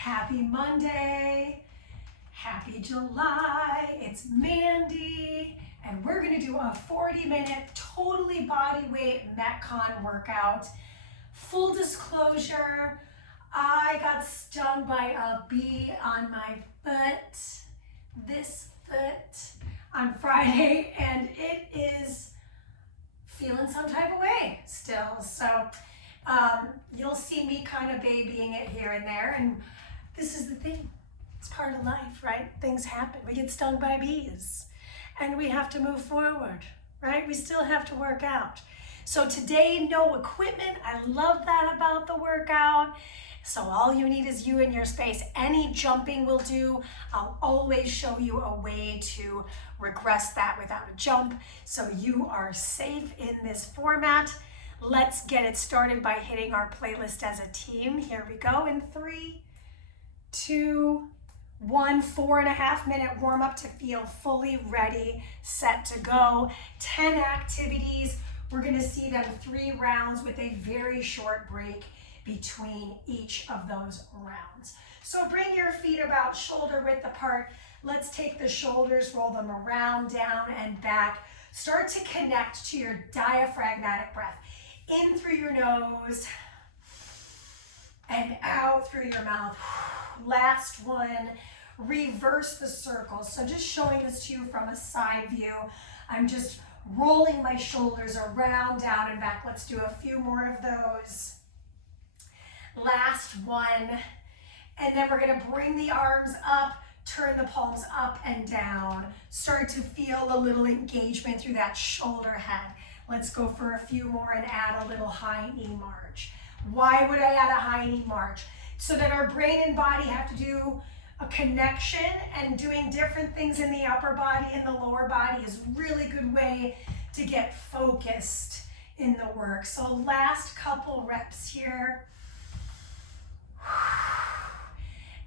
Happy Monday, happy July, it's Mandy, and we're gonna do a 40-minute totally body weight Metcon workout. Full disclosure, I got stung by a bee on my foot, this foot, on Friday, and it is feeling some type of way still. So you'll see me kind of babying it here and there, and this is the thing. It's part of life, right? Things happen. We get stung by bees and we have to move forward, right? We still have to work out. So today, no equipment. I love that about the workout. So all you need is you and your space. Any jumping will do. I'll always show you a way to regress that without a jump, so you are safe in this format. Let's get it started by hitting our playlist as a team. Here we go in 3, 2, 1, 4.5 minute warm up to feel fully ready, set to go. 10 activities. We're gonna see them 3 rounds with a very short break between each of those rounds. So bring your feet about shoulder width apart. Let's take the shoulders, roll them around, down and back. Start to connect to your diaphragmatic breath. In through your nose and out through your mouth. Last one, reverse the circle. So just showing this to you from a side view. I'm just rolling my shoulders around, down and back. Let's do a few more of those. Last one. And then we're gonna bring the arms up, turn the palms up and down. Start to feel a little engagement through that shoulder head. Let's go for a few more and add a little high knee march. Why would I add a high knee march? So that our brain and body have to do a connection, and doing different things in the upper body and the lower body is a really good way to get focused in the work. So last couple reps here.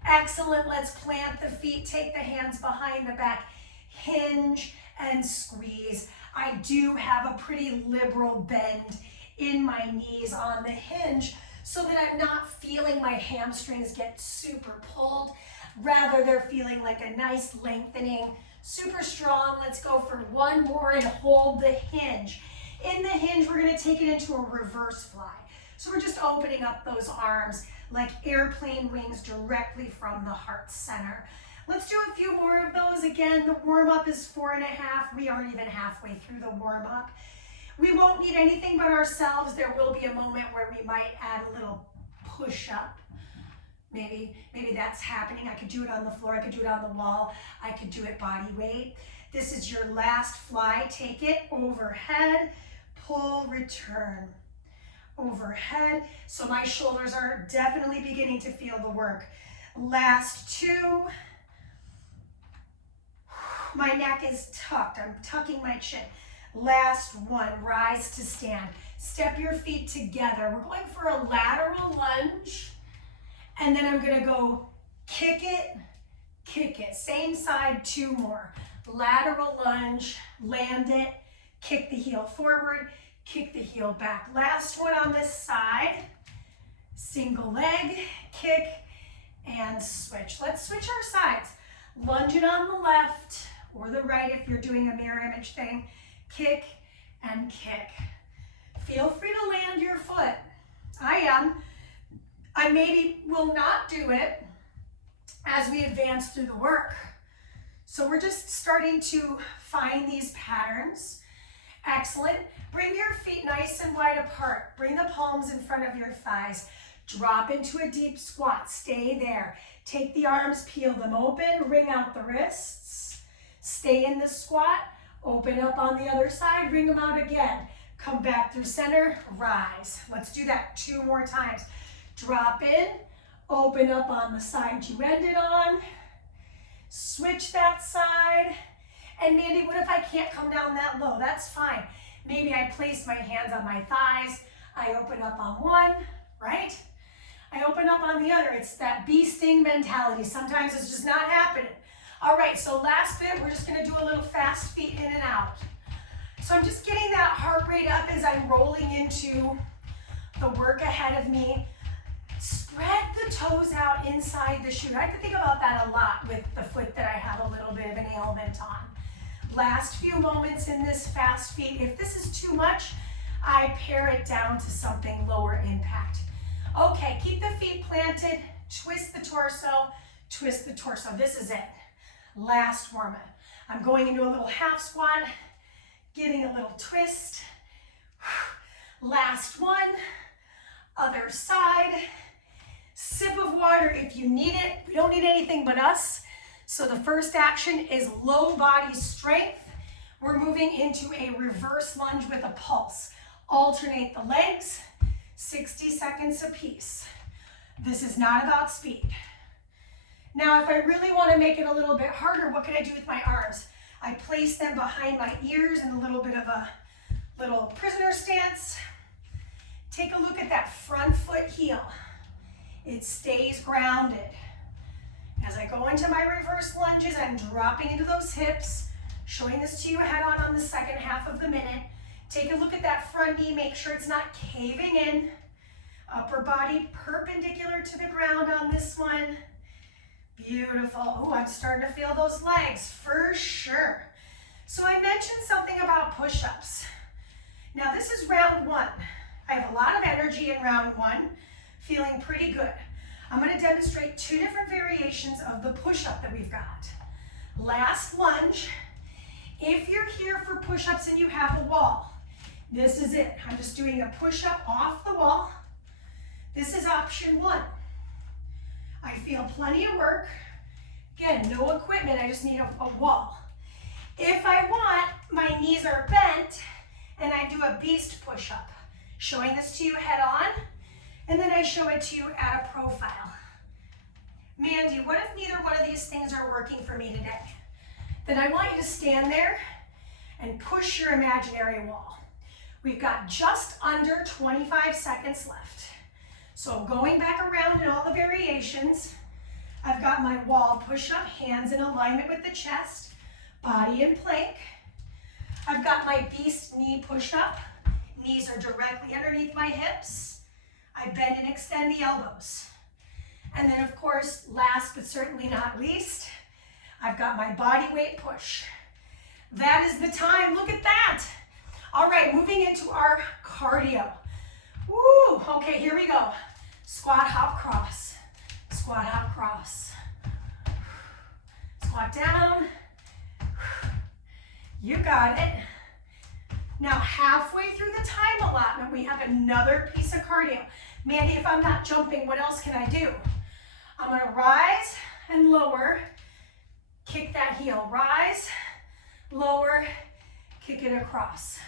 Excellent, let's plant the feet, take the hands behind the back, hinge and squeeze. I do have a pretty liberal bend in my knees on the hinge so that I'm not feeling my hamstrings get super pulled. Rather, they're feeling like a nice lengthening, super strong. Let's go for one more and hold the hinge. In the hinge, we're gonna take it into a reverse fly. So we're just opening up those arms like airplane wings directly from the heart center. Let's do a few more of those. Again, the warm-up is 4.5. We aren't even halfway through the warm-up. We won't need anything but ourselves. There will be a moment where we might add a little push-up. Maybe that's happening. I could do it on the floor. I could do it on the wall. I could do it body weight. This is your last fly. Take it overhead, pull, return. Overhead. So my shoulders are definitely beginning to feel the work. Last 2. My neck is tucked. I'm tucking my chin. Last 1, rise to stand. Step your feet together. We're going for a lateral lunge. And then I'm gonna go kick it. Same side, 2 more. Lateral lunge, land it, kick the heel forward, kick the heel back. Last one on this side. Single leg, kick, and switch. Let's switch our sides. Lunge it on the left or the right if you're doing a mirror image thing. Kick and kick. Feel free to land your foot. I am. I maybe will not do it as we advance through the work. So we're just starting to find these patterns. Excellent. Bring your feet nice and wide apart. Bring the palms in front of your thighs. Drop into a deep squat. Stay there. Take the arms, peel them open, wring out the wrists. Stay in the squat. Open up on the other side, wring them out again. Come back through center, rise. Let's do that 2 more times. Drop in, open up on the side you ended on. Switch that side. And Mandy, what if I can't come down that low? That's fine. Maybe I place my hands on my thighs. I open up on one, right? I open up on the other. It's that bee sting mentality. Sometimes it's just not happening. All right, so last bit, we're just gonna do a little fast feet in and out. So I'm just getting that heart rate up as I'm rolling into the work ahead of me. Spread the toes out inside the shoe. I have to think about that a lot with the foot that I have a little bit of an ailment on. Last few moments in this fast feet. If this is too much, I pare it down to something lower impact. Okay, keep the feet planted, twist the torso, twist the torso. This is it. Last warm up. I'm going into a little half squat, getting a little twist. Last one, other side. Sip of water if you need it. We don't need anything but us. So the first action is low body strength. We're moving into a reverse lunge with a pulse. Alternate the legs, 60 seconds apiece. This is not about speed. Now, if I really want to make it a little bit harder, what can I do with my arms? I place them behind my ears in a little bit of a little prisoner stance. Take a look at that front foot heel. It stays grounded. As I go into my reverse lunges, I'm dropping into those hips, showing this to you head on the second half of the minute. Take a look at that front knee, make sure it's not caving in. Upper body perpendicular to the ground on this one. Beautiful. Oh, I'm starting to feel those legs for sure. So I mentioned something about push-ups. Now this is round one. I have a lot of energy in round one, feeling pretty good. I'm going to demonstrate two different variations of the push-up that we've got. Last lunge. If you're here for push-ups and you have a wall, this is it. I'm just doing a push-up off the wall. This is option one. I feel plenty of work. Again, no equipment, I just need a wall. If I want, my knees are bent and I do a beast push-up. Showing this to you head on, and then I show it to you at a profile. Mandy, what if neither one of these things are working for me today? Then I want you to stand there and push your imaginary wall. We've got just under 25 seconds left. So going back around in all the variations, I've got my wall push-up, hands in alignment with the chest, body in plank. I've got my beast knee push-up. Knees are directly underneath my hips. I bend and extend the elbows. And then of course, last but certainly not least, I've got my body weight push. That is the time, look at that. All right, moving into our cardio. Woo, okay, here we go. Squat, hop, cross. Squat, hop, cross. Squat down. You got it. Now, halfway through the time allotment, we have another piece of cardio. Mandy, if I'm not jumping, what else can I do? I'm gonna rise and lower, kick that heel. Rise, lower, kick it across.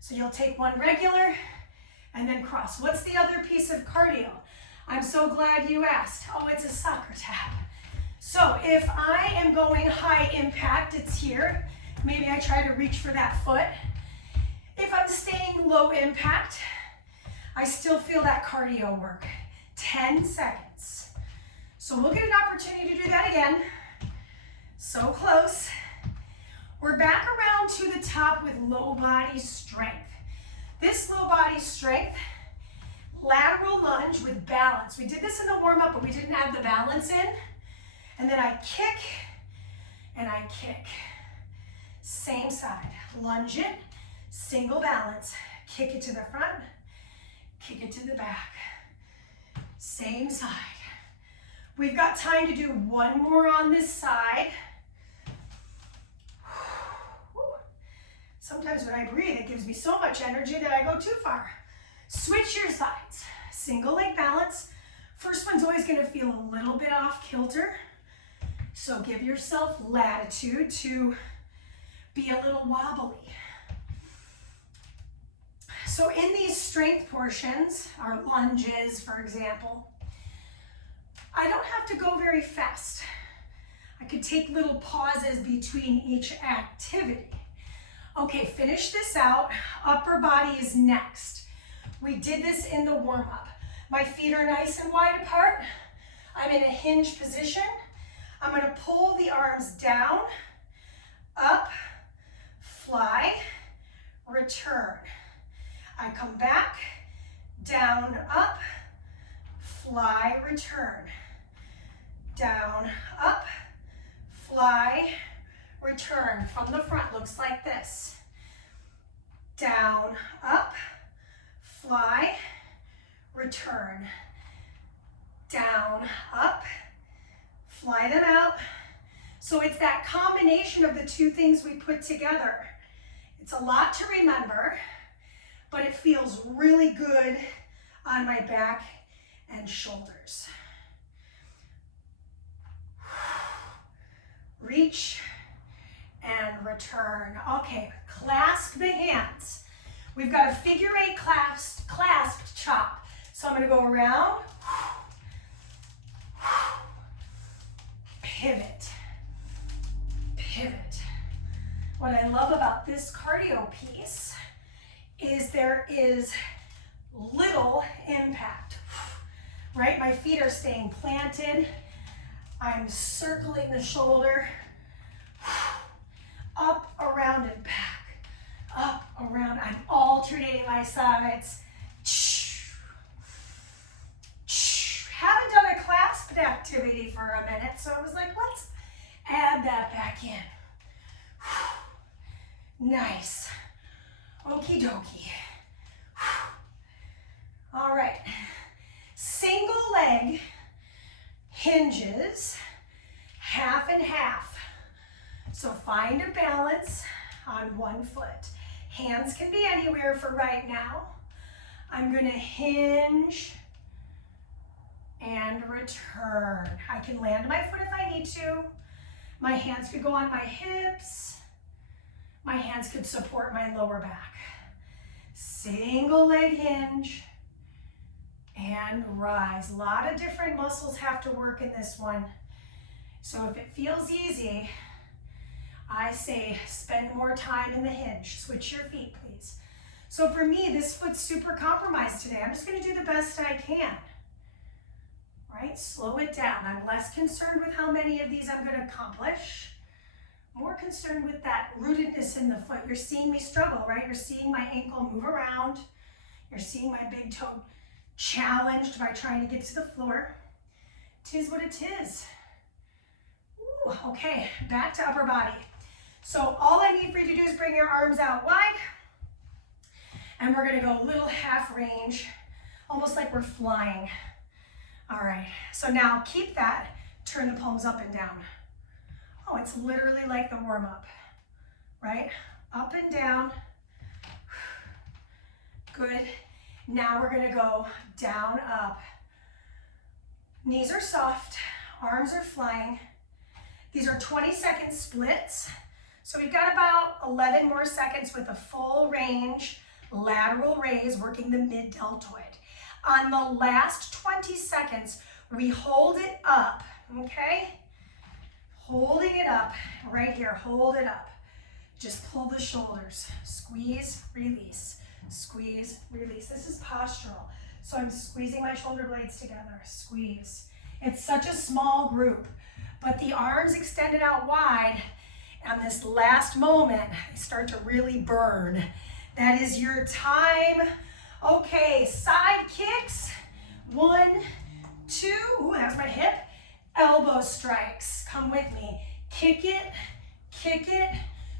So you'll take one regular and then cross. What's the other piece of cardio? I'm so glad you asked. Oh, it's a soccer tap. So if I am going high impact, it's here. Maybe I try to reach for that foot. If I'm staying low impact, I still feel that cardio work. 10 seconds. So we'll get an opportunity to do that again. So close. We're back around to the top with low body strength. This low body strength, lateral lunge with balance. We did this in the warm-up, but we didn't have the balance in. And then I kick and I kick. Same side. Lunge it, single balance. Kick it to the front, kick it to the back. Same side. We've got time to do one more on this side. Sometimes when I breathe, it gives me so much energy that I go too far. Switch your sides. Single leg balance. First one's always going to feel a little bit off kilter. So give yourself latitude to be a little wobbly. So in these strength portions, our lunges, for example, I don't have to go very fast. I could take little pauses between each activity. Okay, finish this out. Upper body is next. We did this in the warm-up. My feet are nice and wide apart. I'm in a hinge position. I'm going to pull the arms down, up, fly, return. I come back, down, up, fly, return. Down, up, fly, return. From the front, looks like this. Down, up, fly, return. Down, up, fly them out. So it's that combination of the two things we put together. It's a lot to remember, but it feels really good on my back and shoulders. Reach and return. Okay, clasp the hands. We've got a figure eight clasped chop. So I'm going to go around, pivot, pivot. What I love about this cardio piece is there is little impact, right? My feet are staying planted. I'm circling the shoulder, up, around, and back, up, around. I'm alternating my sides. Haven't done a clasped activity for a minute, so I was like, let's add that back in. Nice. Okie dokie. All right. Single leg hinges, half and half. So find a balance on one foot. Hands can be anywhere for right now. I'm going to hinge and return. I can land my foot if I need to. My hands could go on my hips. My hands could support my lower back. Single leg hinge and rise. A lot of different muscles have to work in this one. So if it feels easy, I say spend more time in the hinge. Switch your feet, please. So for me, this foot's super compromised today. I'm just going to do the best I can. Right? Slow it down. I'm less concerned with how many of these I'm going to accomplish. More concerned with that rootedness in the foot. You're seeing me struggle, right? You're seeing my ankle move around. You're seeing my big toe challenged by trying to get to the floor. 'Tis what it is. Ooh, okay, back to upper body. So all I need for you to do is bring your arms out wide. And we're going to go a little half range, almost like we're flying. All right, so now keep that. Turn the palms up and down. Oh, it's literally like the warm-up, right? Up and down. Good. Now we're going to go down, up. Knees are soft, arms are flying. These are 20-second splits. So we've got about 11 more seconds with a full range lateral raise, working the mid-deltoid. On the last 20 seconds, we hold it up, okay? Holding it up, right here, hold it up. Just pull the shoulders, squeeze, release, squeeze, release. This is postural. So I'm squeezing my shoulder blades together, squeeze. It's such a small group, but the arms extended out wide, and this last moment, they start to really burn. That is your time. Okay, side kicks. 1, 2, ooh, that's my hip. Elbow strikes, come with me. Kick it,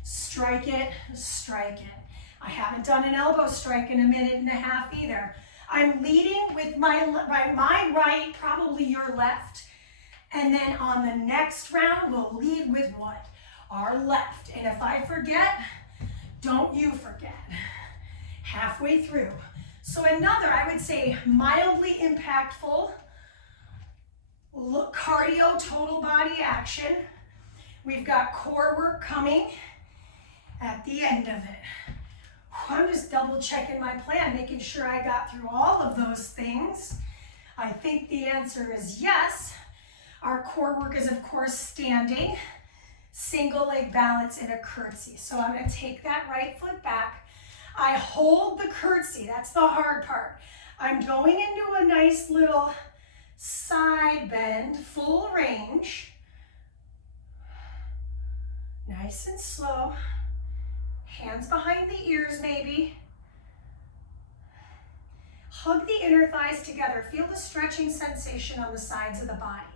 strike it, strike it. I haven't done an elbow strike in a minute and a half either. I'm leading with my right, probably your left. And then on the next round, we'll lead with what? Our left. And if I forget, don't you forget. Halfway through. So another, I would say, mildly impactful cardio total body action. We've got core work coming at the end of it. I'm just double checking my plan, making sure I got through all of those things. I think the answer is yes. Our core work is, of course, standing, single leg balance, and a curtsy. So I'm going to take that right foot back. I hold the curtsy. That's the hard part. I'm going into a nice little side bend, full range. Nice and slow. Hands behind the ears maybe. Hug the inner thighs together. Feel the stretching sensation on the sides of the body.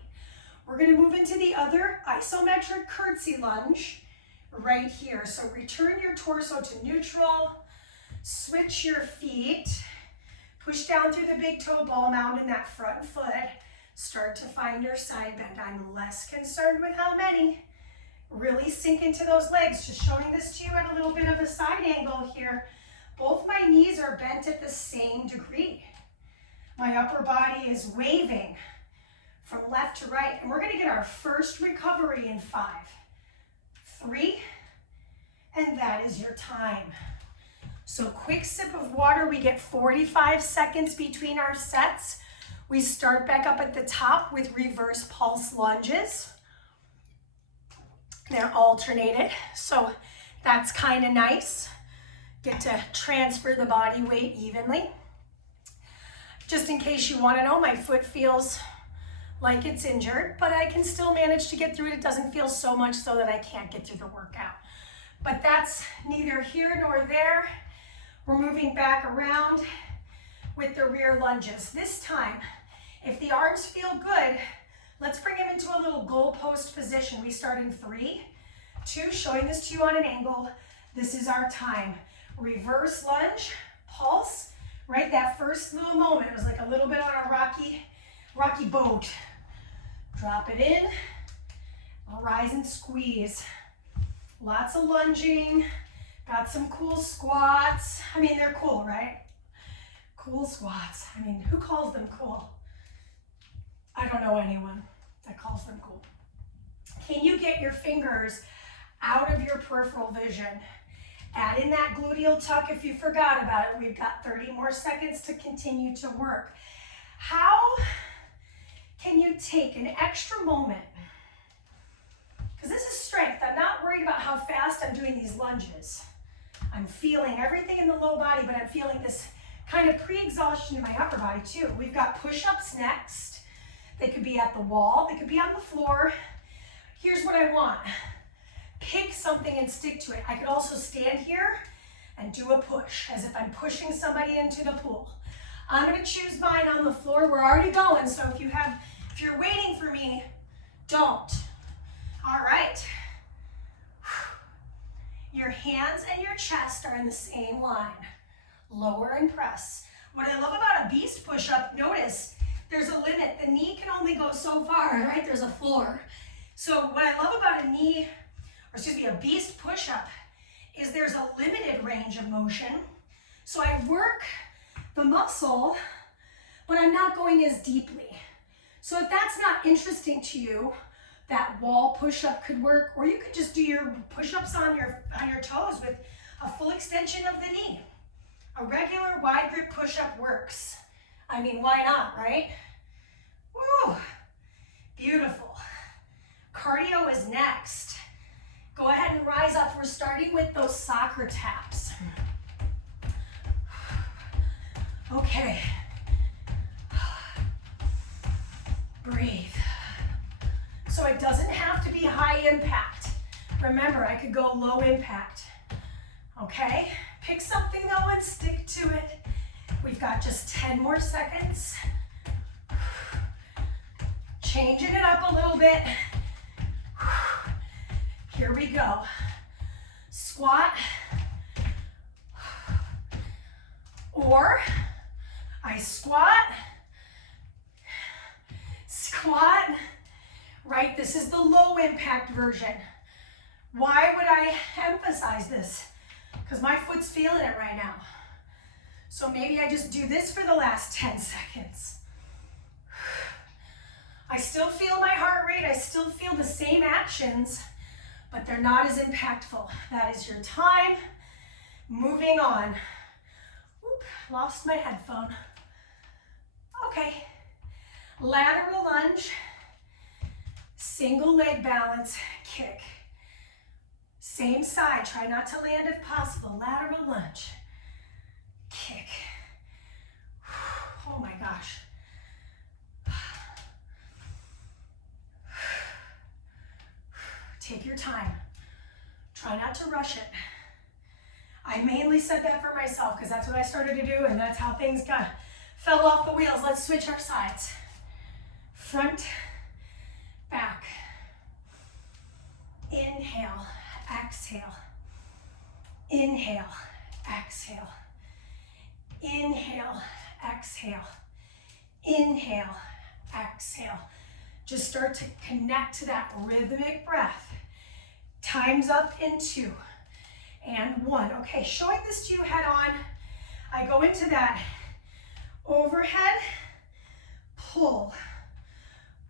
We're going to move into the other isometric curtsy lunge right here. So return your torso to neutral. Switch your feet. Push down through the big toe ball mound in that front foot. Start to find your side bend. I'm less concerned with how many. Really sink into those legs. Just showing this to you at a little bit of a side angle here. Both my knees are bent at the same degree. My upper body is waving from left to right. And we're going to get our first recovery in 5, 3, and that is your time. So quick sip of water. We get 45 seconds between our sets. We start back up at the top with reverse pulse lunges. They're alternated, so that's kind of nice. Get to transfer the body weight evenly. Just in case you want to know, my foot feels like it's injured, but I can still manage to get through it. It doesn't feel so much so that I can't get through the workout. But that's neither here nor there. We're moving back around with the rear lunges. This time, if the arms feel good, let's bring them into a little goalpost position. We start in 3, 2, showing this to you on an angle. This is our time. Reverse lunge, pulse, right? That first little moment, it was like a little bit on a rocky boat. Drop it in, rise and squeeze. Lots of lunging, got some cool squats. I mean, they're cool, right? Cool squats. I mean, who calls them cool? I don't know anyone that calls them cool. Can you get your fingers out of your peripheral vision? Add in that gluteal tuck if you forgot about it. We've got 30 more seconds to continue to work. How can you take an extra moment? Because this is strength. I'm not worried about how fast I'm doing these lunges. I'm feeling everything in the low body, but I'm feeling this kind of pre-exhaustion in my upper body too. We've got push-ups next. They could be at the wall, they could be on the floor. Here's what I want. Pick something and stick to it. I could also stand here and do a push, as if I'm pushing somebody into the pool. I'm gonna choose mine on the floor. We're already going, so if you're waiting for me, don't. All right. Your hands and your chest are in the same line. Lower and press. What I love about a beast push-up, notice, there's a limit. The knee can only go so far, right? There's a floor. So what I love about a beast push-up is there's a limited range of motion. So I work the muscle, but I'm not going as deeply. So if that's not interesting to you, that wall push-up could work, or you could just do your push-ups on your toes with a full extension of the knee. A regular wide grip push-up works. I mean, why not, right? Woo! Beautiful. Cardio is next. Go ahead and rise up. We're starting with those soccer taps. Okay. Breathe. So it doesn't have to be high impact. Remember, I could go low impact. Okay? Pick something though and stick to it. We've got just 10 more seconds. Changing it up a little bit. Here we go. Squat. Or I squat, right? This is the low impact version. Why would I emphasize this? Because my foot's feeling it right now. So maybe I just do this for the last 10 seconds. I still feel my heart rate, I still feel the same actions, but they're not as impactful. That is your time. Moving on. Oop, lost my headphone. Okay, lateral lunge, single leg balance, kick. Same side, try not to land if possible. Lateral lunge, kick. Oh my gosh. Take your time. Try not to rush it. I mainly said that for myself because that's what I started to do and that's how things got fell off the wheels. Let's switch our sides. Front, back. Inhale, exhale. Inhale, exhale. Inhale, exhale. Inhale, exhale. Just start to connect to that rhythmic breath. Time's up in 2 and 1. Okay, showing this to you head on. I go into that overhead pull,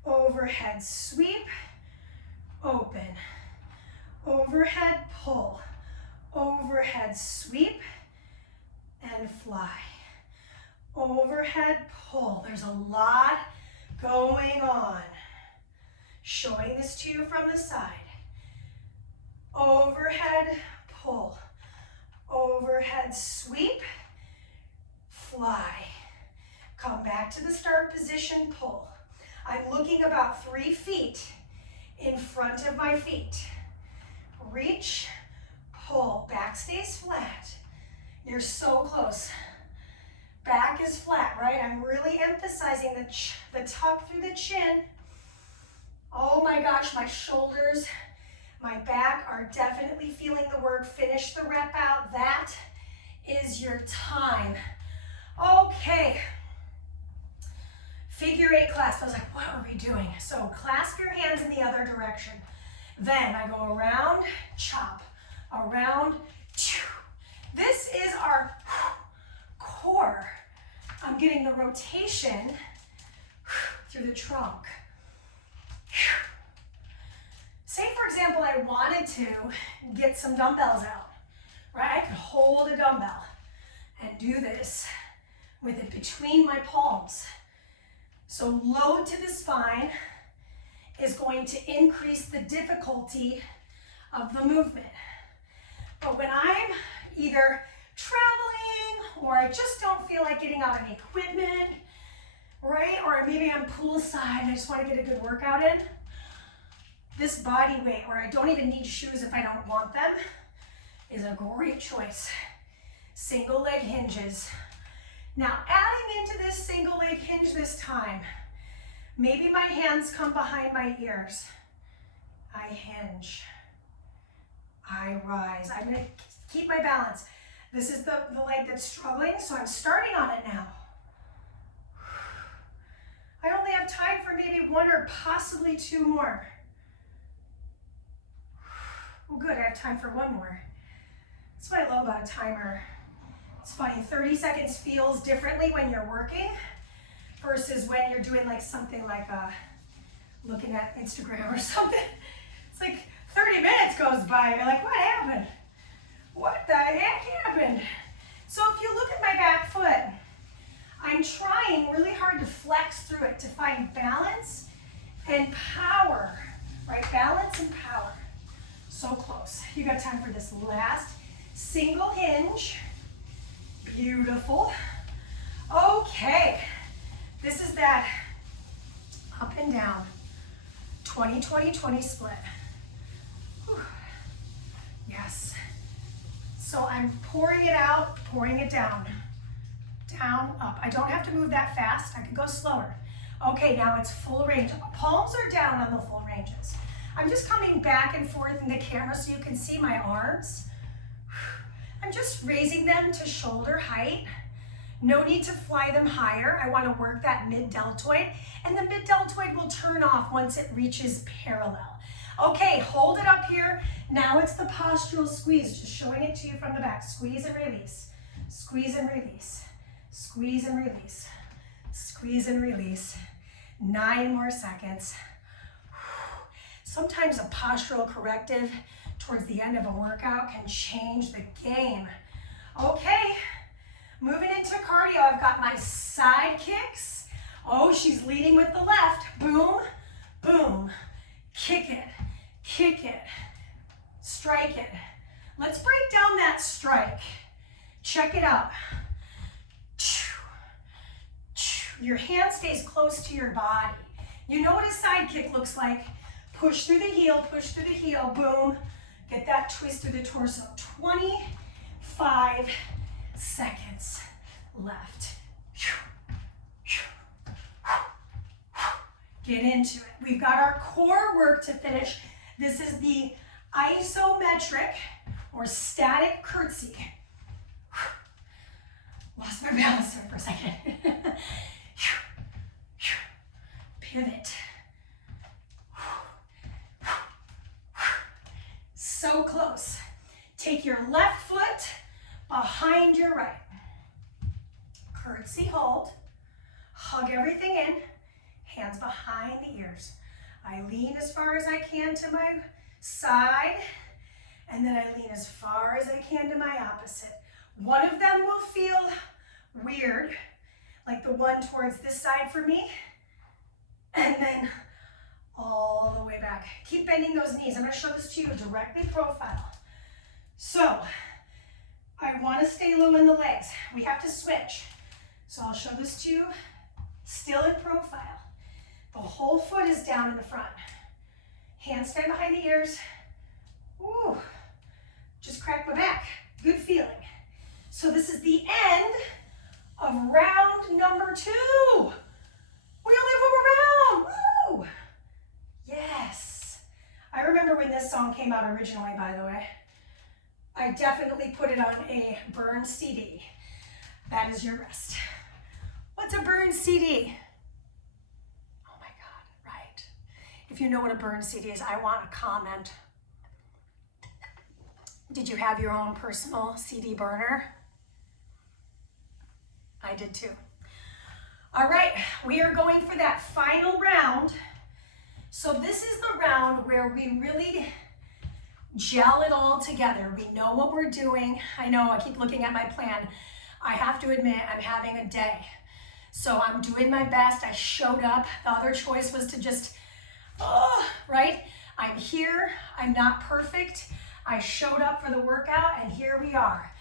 overhead sweep, open, overhead pull, overhead sweep, and fly. Overhead pull. There's a lot going on. Showing this to you from the side. Overhead pull, overhead sweep, fly. Come back to the start position, pull. I'm looking about 3 feet in front of my feet. Reach, pull, back stays flat. You're so close. Back is flat, right? I'm really emphasizing the tuck through the chin. Oh my gosh, my shoulders, my back are definitely feeling the work. Finish the rep out. That is your time. Okay. Figure 8 clasp. I was like, what are we doing? So clasp your hands in the other direction. Then I go around, chop, around, chew. This is our core. I'm getting the rotation through the trunk. Say, for example, I wanted to get some dumbbells out, right? I could hold a dumbbell and do this with it between my palms. So load to the spine is going to increase the difficulty of the movement. But when I'm either traveling or I just don't feel like getting out any equipment, right? Or maybe I'm poolside and I just want to get a good workout in. This body weight, where I don't even need shoes if I don't want them, is a great choice. Single leg hinges. Now adding into this single leg hinge this time, maybe my hands come behind my ears. I hinge. I rise. I'm gonna keep my balance. This is the leg that's struggling, so I'm starting on it now. I only have time for maybe 1 or possibly 2 more. Oh good, I have time for 1 more. That's what I love about a timer. It's funny, 30 seconds feels differently when you're working versus when you're doing like something like looking at Instagram or something. It's like 30 minutes goes by, you're like, what happened? What the heck happened? So if you look at my back foot, I'm trying really hard to flex through it to find balance and power, right? Balance and power. So close. You got time for this last single hinge. Beautiful. Okay. This is that up and down 20-20-20 split. Whew. Yes. So I'm pouring it out, pouring it down. Down, up. I don't have to move that fast. I can go slower. Okay, now it's full range. Palms are down on the full ranges. I'm just coming back and forth in the camera so you can see my arms. I'm just raising them to shoulder height. No need to fly them higher. I want to work that mid-deltoid, and the mid-deltoid will turn off once it reaches parallel. Okay, hold it up here. Now it's the postural squeeze, just showing it to you from the back. Squeeze and release, squeeze and release, squeeze and release, squeeze and release. 9 more seconds. Sometimes a postural corrective towards the end of a workout can change the game. Okay, moving into cardio, I've got my side kicks. Oh, she's leading with the left. Boom, boom, kick it, strike it. Let's break down that strike. Check it out. Your hand stays close to your body. You know what a side kick looks like. Push through the heel, boom. Get that twist through the torso. 25 seconds left. Get into it. We've got our core work to finish. This is the isometric or static curtsy. Lost my balance there for a second. Pivot. So close. Take your left foot behind your right. Curtsy hold. Hug everything in. Hands behind the ears. I lean as far as I can to my side, and then I lean as far as I can to my opposite. One of them will feel weird, like the one towards this side for me, and then all the way back. Keep bending those knees. I'm going to show this to you directly profile. So I want to stay low in the legs. We have to switch. So I'll show this to you still in profile. The whole foot is down in the front. Hands stand behind the ears. Ooh, just crack my back. Good feeling. So this is the end of round number 2. We only have one more round. Woo! Yes. I remember when this song came out originally, by the way. I definitely put it on a burn CD. That is your rest. What's a burn CD? Oh my God, right. If you know what a burn CD is, I want a comment. Did you have your own personal CD burner? I did too. All right, we are going for that final round. So this is the round where we really gel it all together. We know what we're doing. I know I keep looking at my plan. I have to admit I'm having a day. So I'm doing my best. I showed up. The other choice was to just, right? I'm here. I'm not perfect. I showed up for the workout and here we are.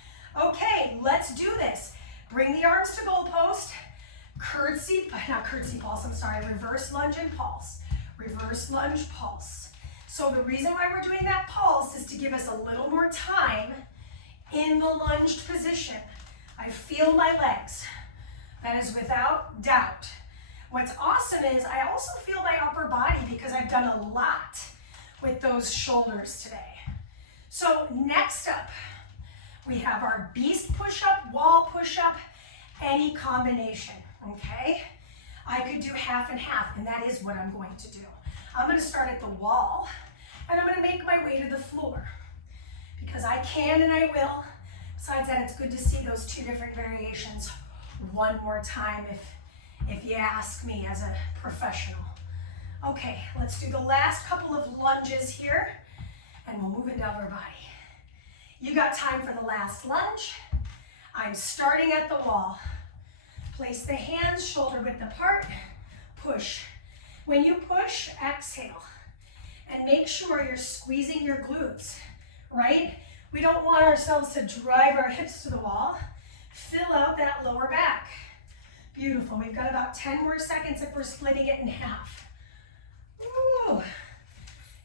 Okay, let's do this. Bring the arms to goalpost. Reverse lunge and pulse. Reverse lunge, pulse. So the reason why we're doing that pulse is to give us a little more time in the lunged position. I feel my legs. That is without doubt. What's awesome is I also feel my upper body because I've done a lot with those shoulders today. So next up, we have our beast push-up, wall push-up, any combination, okay? I could do half and half, and that is what I'm going to do. I'm gonna start at the wall, and I'm gonna make my way to the floor because I can and I will. Besides that, it's good to see those 2 different variations one more time if you ask me as a professional. Okay, let's do the last couple of lunges here, and we'll move into upper body. You got time for the last lunge. I'm starting at the wall. Place the hands shoulder width apart, push. When you push, exhale, and make sure you're squeezing your glutes, right? We don't want ourselves to drive our hips to the wall. Fill out that lower back. Beautiful. We've got about 10 more seconds if we're splitting it in half. Ooh.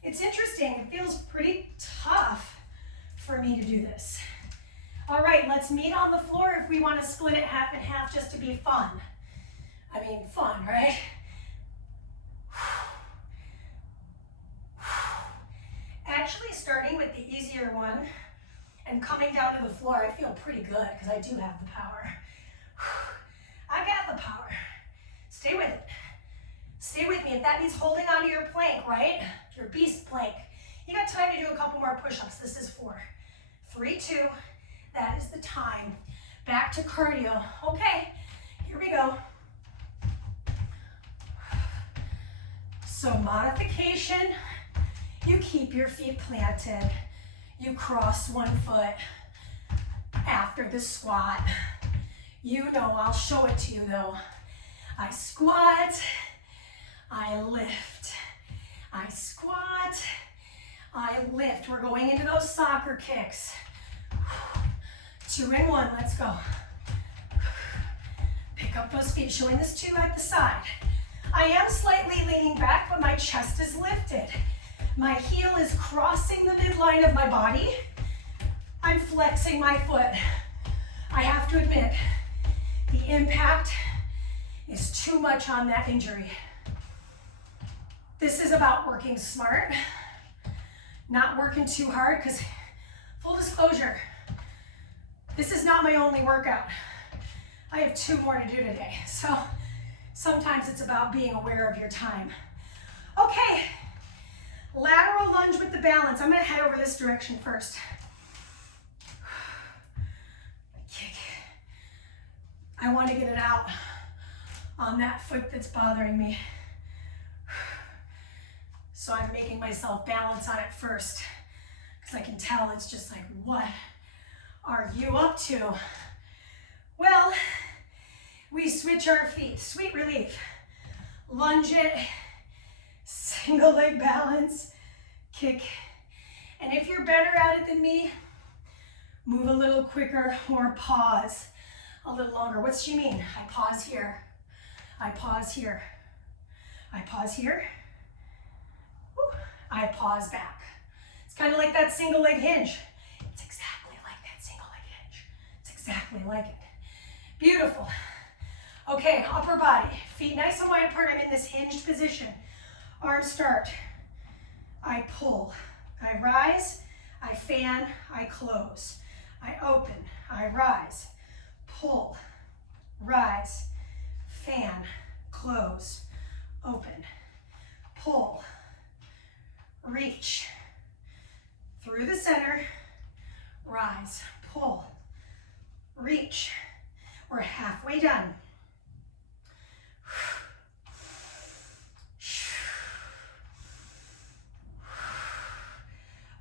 It's interesting. It feels pretty tough for me to do this. All right, let's meet on the floor if we want to split it half and half just to be fun. I mean, fun, right? Actually, starting with the easier one and coming down to the floor, I feel pretty good because I do have the power. I got the power. Stay with it. Stay with me. If that means holding onto your plank, right? Your beast plank. You got time to do a couple more push-ups. This is 4, 3, 2. That is the time. Back to cardio. Okay, here we go. So modification, you keep your feet planted. You cross one foot after the squat. You know, I'll show it to you though. I squat, I lift. I squat, I lift. We're going into those soccer kicks. 2 and 1, let's go. Pick up those feet, showing this to you at the side. I am slightly leaning back, but my chest is lifted. My heel is crossing the midline of my body. I'm flexing my foot. I have to admit, the impact is too much on that injury. This is about working smart, not working too hard, because full disclosure, this is not my only workout. I have 2 more to do today. So sometimes it's about being aware of your time. Okay, lateral lunge with the balance. I'm gonna head over this direction first. Kick. I want to get it out on that foot that's bothering me. So I'm making myself balance on it first, because I can tell it's just like, what are you up to? Well, we switch our feet, sweet relief. Lunge it, single leg balance, kick. And if you're better at it than me, move a little quicker or pause a little longer. What's she mean? I pause here, I pause here, I pause here. I pause back. It's kind of like that single leg hinge. It's exactly like that single leg hinge. It's exactly like it. Beautiful. Okay, upper body. Feet nice and wide apart. I'm in this hinged position. Arms start. I pull. I rise. I fan. I close. I open. I rise. Pull. Rise. Fan. Close. Open. Pull. Reach through the center, rise, pull, reach. We're halfway done.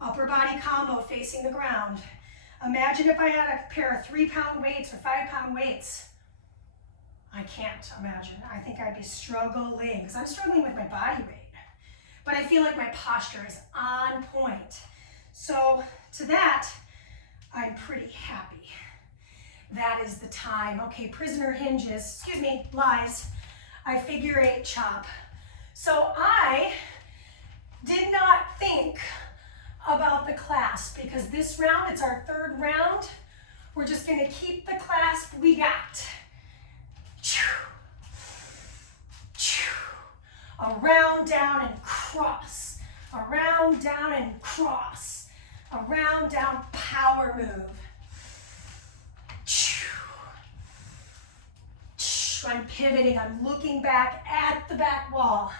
Upper body combo facing the ground. Imagine if I had a pair of 3-pound weights or 5-pound weights. I can't imagine. I think I'd be struggling, because I'm struggling with my body weight. But I feel like my posture is on point. So to that, I'm pretty happy. That is the time. Okay, prisoner hinges, lies. I figure 8 chop. So I did not think about the clasp, because this round, it's our 3rd round. We're just gonna keep the clasp we got. Around, down, and cross. Around, down, and cross. Around, down, power move. I'm pivoting, I'm looking back at the back wall.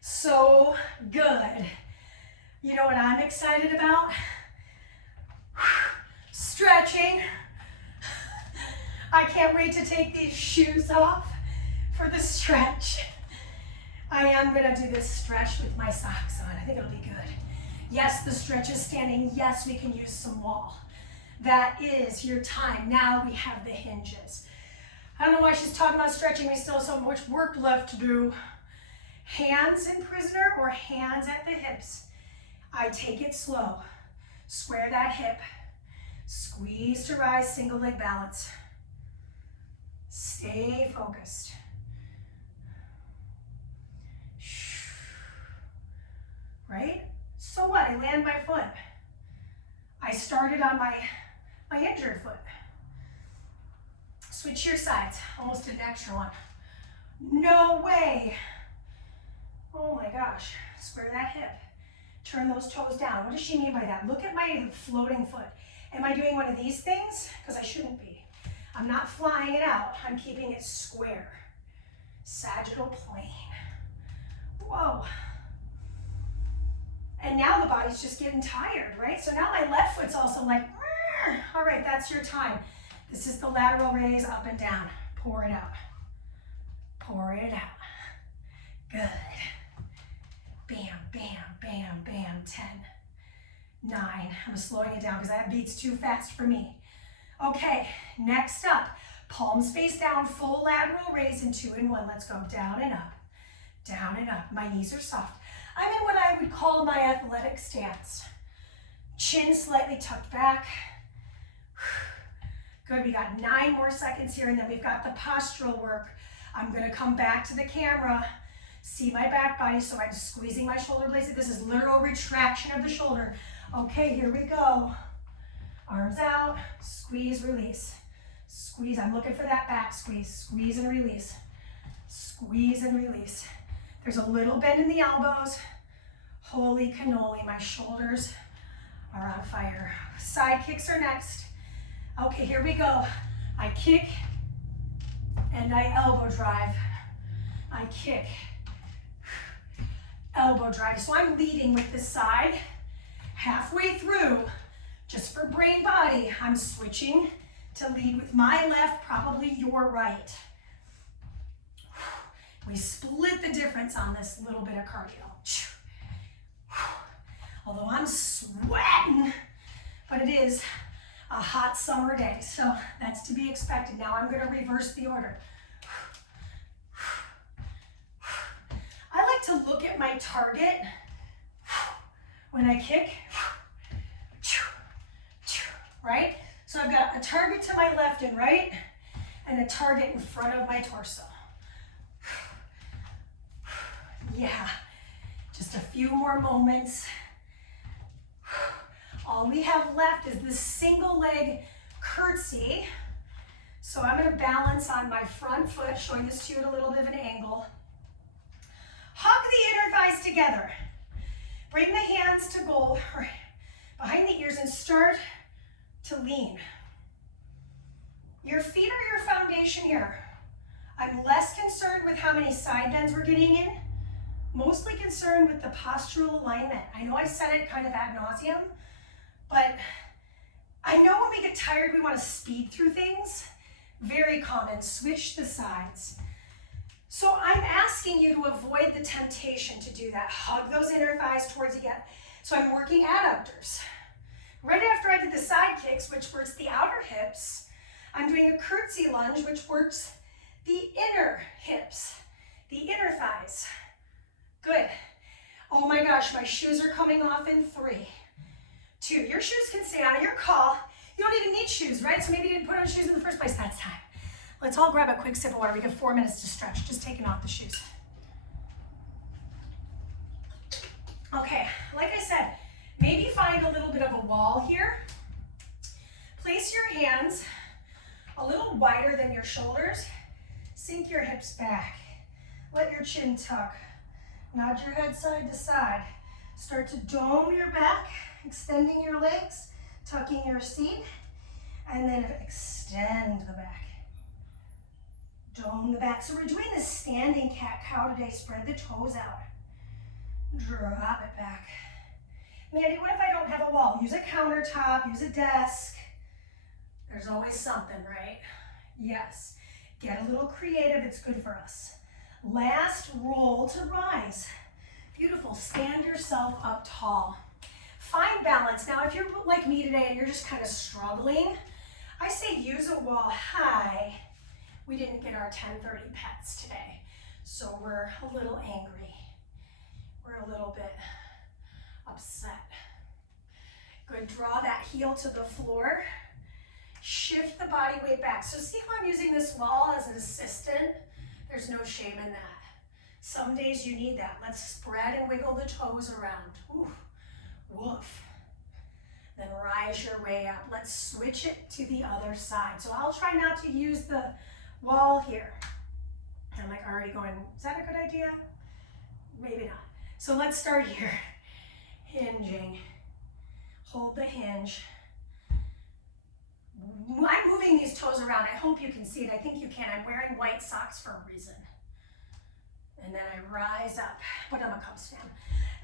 So good. You know what I'm excited about? Stretching. I can't wait to take these shoes off for the stretch. I am gonna do this stretch with my socks on. I think it'll be good. Yes, the stretch is standing. Yes, we can use some wall. That is your time. Now we have the hinges. I don't know why she's talking about stretching. We still have so much work left to do. Hands in prisoner or hands at the hips. I take it slow. Square that hip. Squeeze to rise, single leg balance. Stay focused. Right? So what? I land my foot. I started on my injured foot. Switch your sides. Almost did an extra one. No way. Oh my gosh. Square that hip. Turn those toes down. What does she mean by that? Look at my floating foot. Am I doing one of these things? Because I shouldn't be. I'm not flying it out. I'm keeping it square. Sagittal plane. Whoa. And now the body's just getting tired, right? So now my left foot's also like, all right, that's your time. This is the lateral raise, up and down. Pour it out. Pour it out. Good. Bam, bam, bam, bam, 10, 9. I'm slowing it down because that beat's too fast for me. Okay, next up, palms face down, full lateral raise in 2 and 1. Let's go down and up, down and up. My knees are soft. I'm in what I would call my athletic stance. Chin slightly tucked back. Good, we got 9 more seconds here, and then we've got the postural work. I'm gonna come back to the camera, see my back body, so I'm squeezing my shoulder blades. This is literal retraction of the shoulder. Okay, here we go. Arms out, squeeze, release. Squeeze, I'm looking for that back squeeze. Squeeze and release. Squeeze and release. There's a little bend in the elbows. Holy cannoli, my shoulders are on fire. Side kicks are next. Okay, here we go. I kick and I elbow drive. I kick, elbow drive. So I'm leading with this side. Halfway through, just for brain body, I'm switching to lead with my left, probably your right. We split the difference on this little bit of cardio. Although I'm sweating, but it is a hot summer day, so that's to be expected. Now I'm going to reverse the order. I like to look at my target when I kick, right? So I've got a target to my left and right, and a target in front of my torso. Yeah, just a few more moments. All we have left is this single leg curtsy. So I'm going to balance on my front foot, showing this to you at a little bit of an angle. Hug the inner thighs together. Bring the hands to go behind the ears and start to lean. Your feet are your foundation here. I'm less concerned with how many side bends we're getting in, mostly concerned with the postural alignment. I know I said it kind of ad nauseum, but I know when we get tired, we want to speed through things. Very common, switch the sides. So I'm asking you to avoid the temptation to do that. Hug those inner thighs towards you. So I'm working adductors. Right after I did the side kicks, which works the outer hips, I'm doing a curtsy lunge, which works the inner hips, the inner thighs. Good. Oh my gosh, my shoes are coming off in 3, 2. Your shoes can stay on, your call. You don't even need shoes, right? So maybe you didn't put on shoes in the first place. That's time. Let's all grab a quick sip of water. We have 4 minutes to stretch, just taking off the shoes. Okay, like I said, maybe find a little bit of a wall here. Place your hands a little wider than your shoulders. Sink your hips back. Let your chin tuck. Nod your head side to side. Start to dome your back, extending your legs, tucking your seat, and then extend the back. Dome the back. So we're doing this standing cat-cow today. Spread the toes out. Drop it back. Mandy, what if I don't have a wall? Use a countertop, use a desk. There's always something, right? Yes. Get a little creative. It's good for us. Last roll to rise. Beautiful. Stand yourself up tall. Find balance. Now, if you're like me today and you're just kind of struggling, I say use a wall high. We didn't get our 10:30 pets today, so we're a little angry. We're a little bit upset. Good. Draw that heel to the floor. Shift the body weight back. So see how I'm using this wall as an assistant? There's no shame in that. Some days you need that. Let's spread and wiggle the toes around. Ooh, woof. Then rise your way up. Let's switch it to the other side. So I'll try not to use the wall here. I'm like already going, is that a good idea? Maybe not. So let's start here. Hinging. Hold the hinge. I'm moving these toes around. I hope you can see it. I think you can. I'm wearing white socks for a reason. And then I rise up, but I'm a Cubs fan.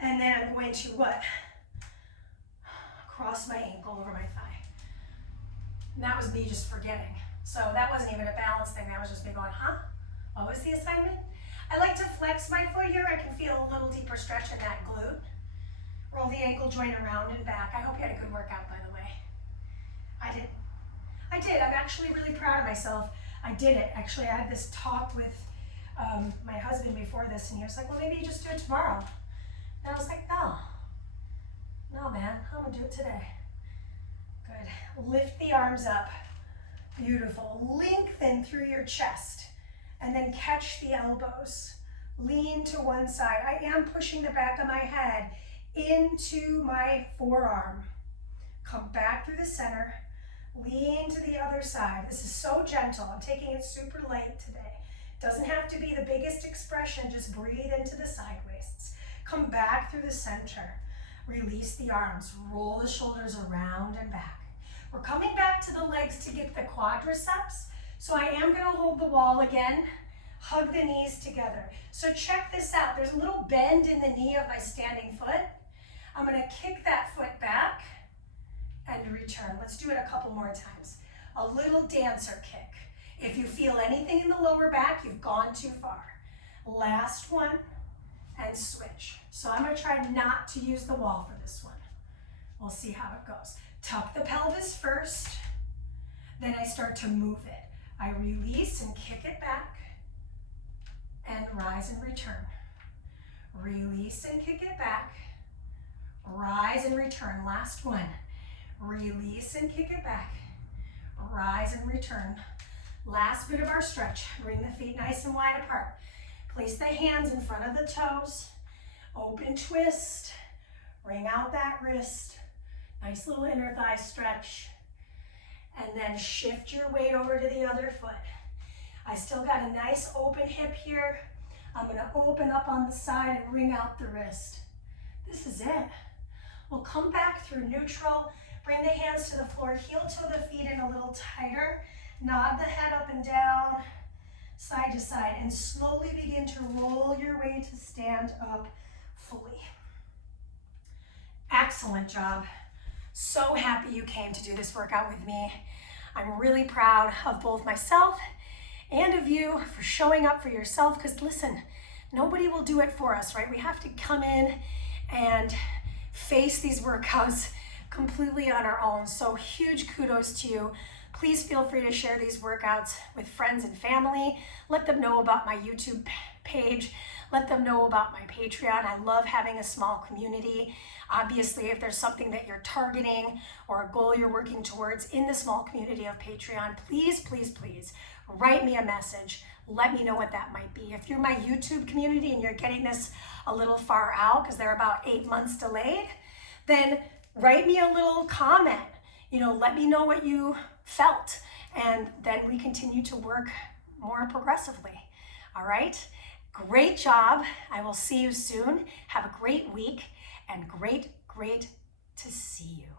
And then I'm going to what? Cross my ankle over my thigh. And that was me just forgetting. So that wasn't even a balance thing. That was just me going, huh? What was the assignment? I like to flex my foot here. I can feel a little deeper stretch in that glute. Roll the ankle joint around and back. I hope you had a good workout, by the way. I did. I'm actually really proud of myself. I did it. Actually, I had this talk with my husband before this, and he was like, well, maybe you just do it tomorrow. And I was like, no, man, I'm gonna do it today. Good. Lift the arms up. Beautiful. Lengthen through your chest, and then catch the elbows. Lean to one side. I am pushing the back of my head into my forearm. Come back through the center. Lean to the other side. This is so gentle. I'm taking it super light today. Doesn't have to be the biggest expression, just breathe into the side waists. Come back through the center. Release the arms, roll the shoulders around and back. We're coming back to the legs to get the quadriceps. So I am gonna hold the wall again, hug the knees together. So check this out, there's a little bend in the knee of my standing foot. I'm gonna kick that foot back and return. Let's do it a couple more times. A little dancer kick. If you feel anything in the lower back, you've gone too far. Last one, and switch. So I'm gonna try not to use the wall for this one. We'll see how it goes. Tuck the pelvis first, then I start to move it. I release and kick it back, and rise and return. Release and kick it back, rise and return. Last one. Release and kick it back, rise and return. Last bit of our stretch. Bring the feet nice and wide apart. Place the hands in front of the toes. Open twist. Bring out that wrist. Nice little inner thigh stretch. And then shift your weight over to the other foot. I still got a nice open hip here. I'm gonna open up on the side and bring out the wrist. This is it. We'll come back through neutral. Bring the hands to the floor. Heel toe the feet in a little tighter. Nod the head up and down, side to side, and slowly begin to roll your way to stand up fully. Excellent job. So happy you came to do this workout with me. I'm really proud of both myself and of you for showing up for yourself, because listen, nobody will do it for us, right? We have to come in and face these workouts completely on our own. So huge kudos to you. Please feel free to share these workouts with friends and family. Let them know about my YouTube page. Let them know about my Patreon. I love having a small community. Obviously, if there's something that you're targeting or a goal you're working towards in the small community of Patreon, please, please, please write me a message. Let me know what that might be. If you're my YouTube community and you're getting this a little far out because they're about 8 months delayed, then write me a little comment. Let me know what you felt, and then we continue to work more progressively. All right? Great job. I will see you soon. Have a great week, and great to see you.